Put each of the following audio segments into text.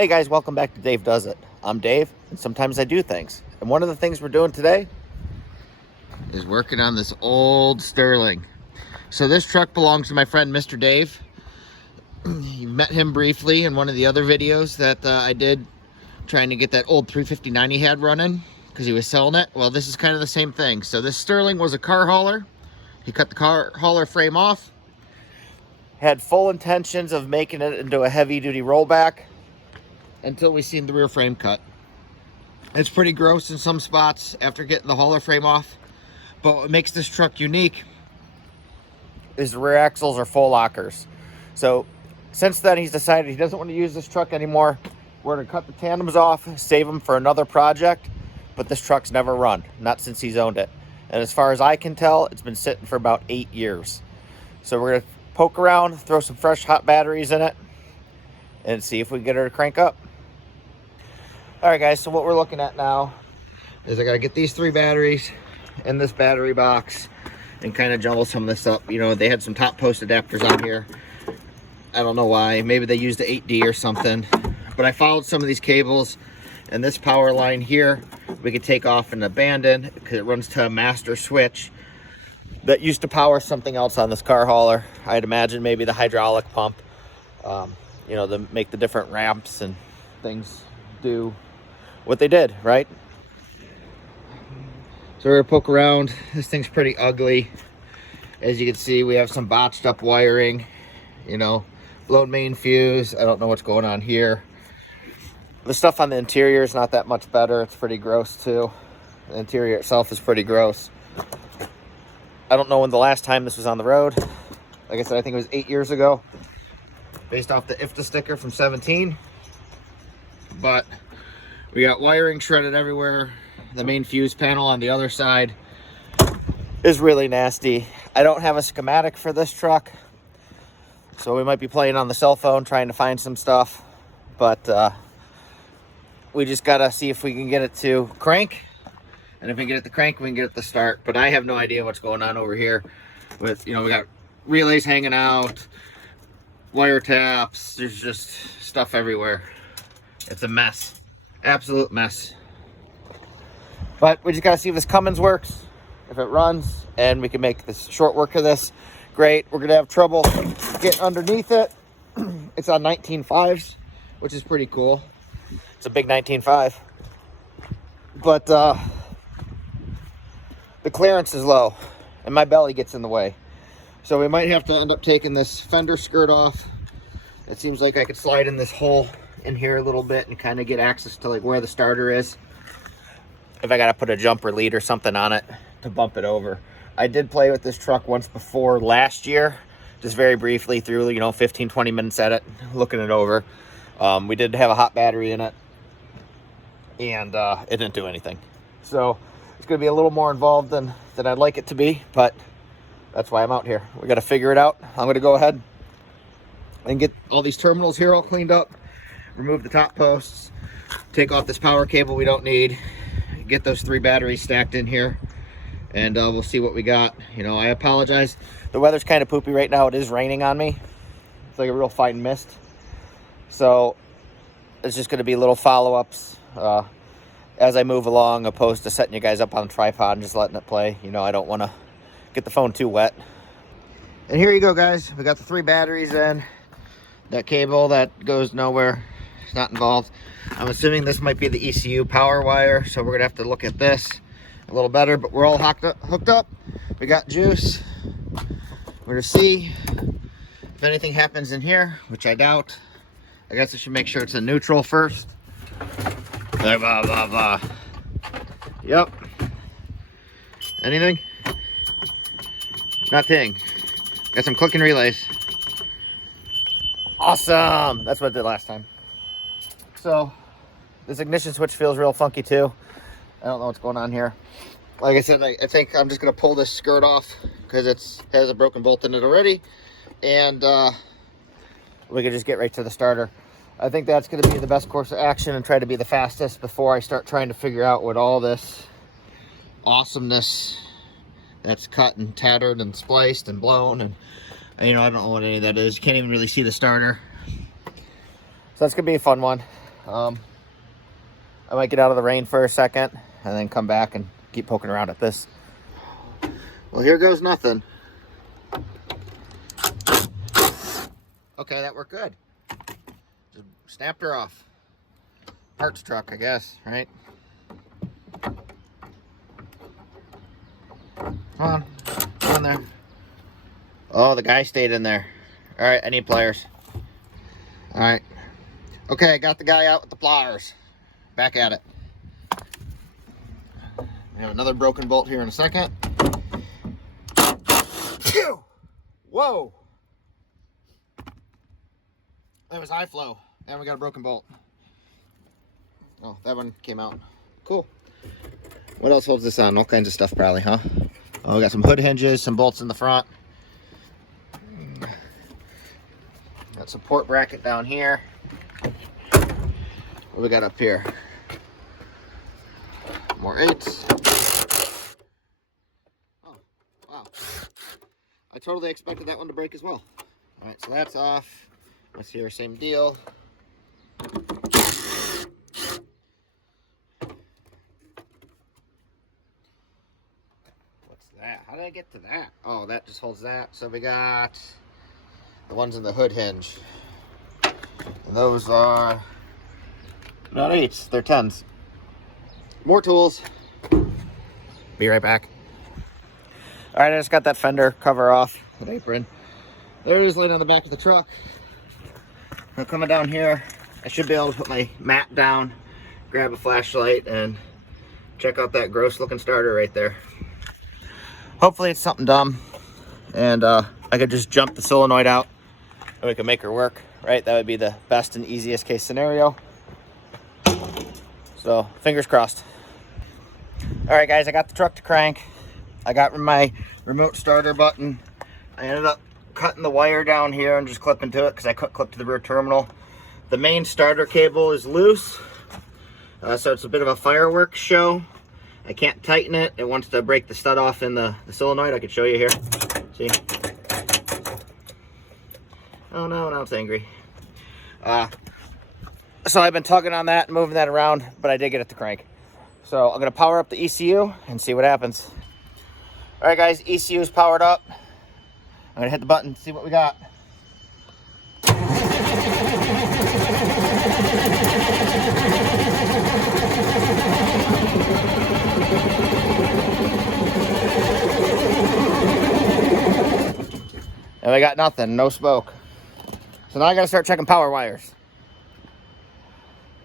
Hey guys, welcome back to Dave Does It. I'm Dave, and sometimes I do things. And one of the things we're doing today is working on this old Sterling. So this truck belongs to my friend Mr. Dave. You met him briefly in one of the other videos that I did trying to get that old 350-90 he had running because he was selling it. Well, this is kind of the same thing. So this Sterling was a car hauler. He cut the car hauler frame off. Had full intentions of making it into a heavy-duty rollback until we seen the rear frame cut. It's pretty gross in some spots after getting the hauler frame off. But what makes this truck unique is the rear axles are full lockers. So since then, he's decided he doesn't want to use this truck anymore. We're going to cut the tandems off, save them for another project. But this truck's never run, not since he's owned it. And as far as I can tell, it's been sitting for about 8 years. So we're going to poke around, throw some fresh hot batteries in it, and see if we can get her to crank up. All right, guys, so what we're looking at now is I got to get these 3 batteries in this battery box and kind of jumble some of this up. You know, they had some top post adapters on here. I don't know why. Maybe they used the 8D or something. But I followed some of these cables, and this power line here we could take off and abandon because it runs to a master switch that used to power something else on this car hauler. I'd imagine maybe the hydraulic pump, you know, to make the different ramps and things do what they did, right? So we're gonna poke around. This thing's pretty ugly. As you can see, we have some botched up wiring, you know, blown main fuse. I don't know what's going on here. The stuff on the interior is not that much better. It's pretty gross too. The interior itself is pretty gross. I don't know when the last time this was on the road. Like I said, I think it was 8 years ago, based off the IFTA sticker from 17. But we got wiring shredded everywhere. The main fuse panel on the other side is really nasty. I don't have a schematic for this truck, so we might be playing on the cell phone trying to find some stuff. But we just gotta see if we can get it to crank. And if we get it to crank, we can get it to start. But I have no idea what's going on over here with, you know, we got relays hanging out, wire taps. There's just stuff everywhere. It's a mess, absolute mess. But we just gotta see if this Cummins works, if it runs, and we can make this short work of this. Great. We're gonna have trouble getting underneath it. It's on 19.5s, which is pretty cool. It's a big 19.5. But the clearance is low and my belly gets in the way. So we might have to end up taking this fender skirt off. It seems like I could slide in this hole in here a little bit and kind of get access to like where the starter is. If I got to put a jumper lead or something on it to bump it over. I did play with this truck once before last year, just very briefly through, you know, 15-20 minutes at it, looking it over. We did have a hot battery in it, and it didn't do anything. So it's going to be a little more involved than I'd like it to be, but that's why I'm out here. We got to figure it out. I'm going to go ahead and get all these terminals here all cleaned up, remove the top posts, take off this power cable we don't need, get those 3 batteries stacked in here, and we'll see what we got. You know, I apologize. The weather's kind of poopy right now. It is raining on me. It's like a real fine mist. So it's just going to be little follow-ups as I move along, opposed to setting you guys up on a tripod and just letting it play. You know, I don't want to get the phone too wet. And here you go, guys. We got the 3 batteries in. That cable that goes nowhere, it's not involved. I'm assuming this might be the ECU power wire, so we're gonna have to look at this a little better, but we're all hooked up. We got juice. We're gonna see if anything happens in here, which I doubt. I guess I should make sure it's in neutral first. Blah, blah, blah, blah. Yep. Anything? Nothing. Got some clicking relays. Awesome. That's what I did last time. So this ignition switch feels real funky too. I don't know what's going on here. Like I said, I think I'm just going to pull this skirt off because it has a broken bolt in it already. And we can just get right to the starter. I think that's going to be the best course of action and try to be the fastest before I start trying to figure out what all this awesomeness that's cut and tattered and spliced and blown, and you know, I don't know what any of that is. You can't even really see the starter. So that's gonna be a fun one. I might get out of the rain for a second and then come back and keep poking around at this. Well, here goes nothing. Okay, that worked good. Just snapped her off. Parts truck, I guess, right? Come on, get in there. Oh, the guy stayed in there. All right, I need pliers. All right. Okay, I got the guy out with the pliers. Back at it. We have another broken bolt here in a second. Phew! Whoa! That was high flow. And we got a broken bolt. Oh, that one came out. Cool. What else holds this on? All kinds of stuff probably, huh? Oh, we got some hood hinges, some bolts in the front. Got support bracket down here. What we got up here? More 8s. Oh, wow. I totally expected that one to break as well. All right, so that's off. Let's see our same deal. That? How did I get to that? Oh, that just holds that. So we got the ones in the hood hinge. And those are not 8s, they're 10s. More tools. Be right back. All right, I just got that fender cover off, that apron. There it is laying on the back of the truck. Now coming down here, I should be able to put my mat down, grab a flashlight, and check out that gross looking starter right there. Hopefully it's something dumb, and I could just jump the solenoid out and we can make her work, right? That would be the best and easiest case scenario. So fingers crossed. All right, guys, I got the truck to crank. I got my remote starter button. I ended up cutting the wire down here and just clipping to it because I couldn't clip to the rear terminal. The main starter cable is loose, so it's a bit of a fireworks show. I can't tighten it. It wants to break the stud off in the solenoid. I could show you here. See? Oh no, now it's angry. So I've been tugging on that and moving that around, but I did get it to crank. So I'm gonna power up the ECU and see what happens. All right, guys, ECU is powered up. I'm gonna hit the button, see what we got. And we got nothing, no smoke. So now I gotta start checking power wires.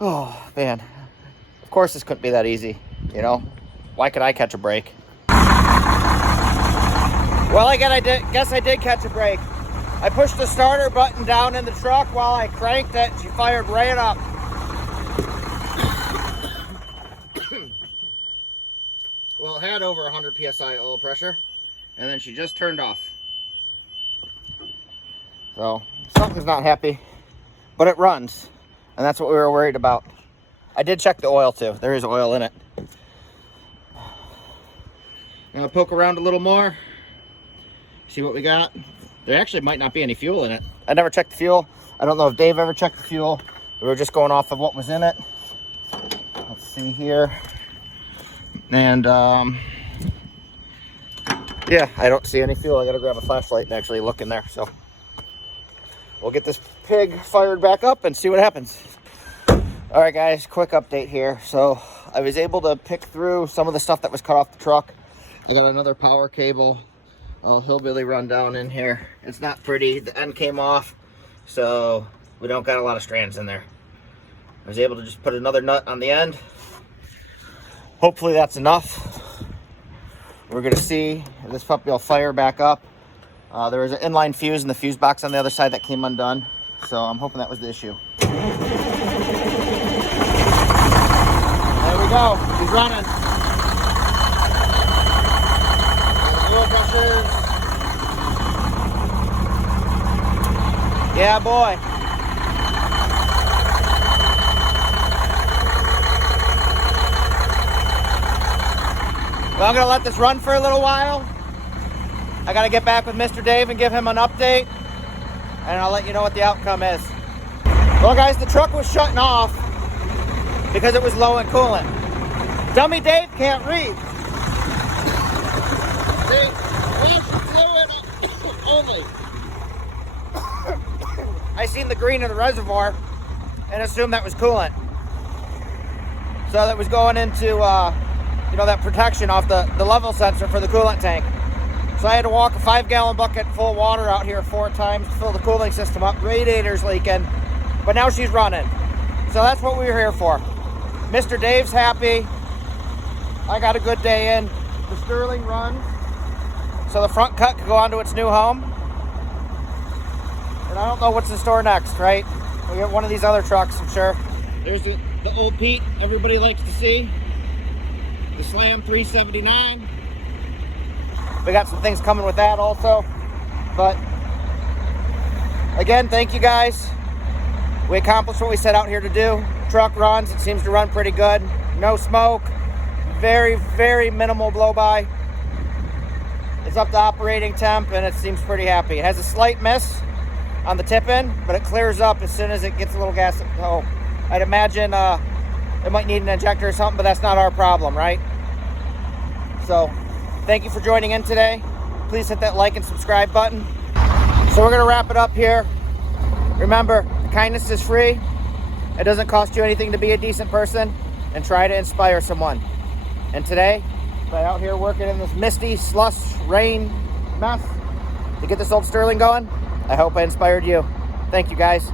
Oh, man. Of course this couldn't be that easy, you know? Why could I catch a break? Well, guess I did catch a break. I pushed the starter button down in the truck while I cranked it. She fired right up. Well, it had over 100 PSI oil pressure, and then she just turned off. So, something's not happy, but it runs, and that's what we were worried about. I did check the oil too. There is oil in it. I'm gonna poke around a little more, see what we got. There actually might not be any fuel in it. I never checked the fuel. I don't know if Dave ever checked the fuel. We were just going off of what was in it. Let's see here. And yeah, I don't see any fuel. I gotta grab a flashlight and actually look in there. So we'll get this pig fired back up and see what happens. All right, guys, quick update here. So I was able to pick through some of the stuff that was cut off the truck. I got another power cable. I'll hillbilly run down in here. It's not pretty. The end came off, so we don't got a lot of strands in there. I was able to just put another nut on the end. Hopefully that's enough. We're gonna see if this puppy will fire back up. There was an inline fuse in the fuse box on the other side that came undone, so I'm hoping that was the issue. There we go. He's running. Oil pressures. Yeah, boy. Well, I'm gonna let this run for a little while. I gotta get back with Mr. Dave and give him an update, and I'll let you know what the outcome is. Well, guys, the truck was shutting off, because it was low in coolant. Dummy Dave can't read. See, fluid only. I seen the green in the reservoir and assumed that was coolant. So that was going into, you know, that protection off the level sensor for the coolant tank. So I had to walk a 5-gallon bucket full of water out here 4 times to fill the cooling system up. Radiator's leaking, but now she's running. So that's what we were here for. Mr. Dave's happy. I got a good day in. The Sterling runs, so the front cut could go onto its new home. And I don't know what's in store next, right? We get one of these other trucks, I'm sure. There's the old Pete everybody likes to see. The Slam 379. We got some things coming with that also. But again, thank you guys. We accomplished what we set out here to do. Truck runs, it seems to run pretty good. No smoke, very, very minimal blow by. It's up to operating temp and it seems pretty happy. It has a slight miss on the tip in, but it clears up as soon as it gets a little gas. Oh, I'd imagine it might need an injector or something, but that's not our problem, right? So thank you for joining in today. Please hit that like and subscribe button. So we're gonna wrap it up here. Remember, kindness is free. It doesn't cost you anything to be a decent person, and try to inspire someone. And today, by out here working in this misty, slush, rain mess to get this old Sterling going, I hope I inspired you. Thank you, guys.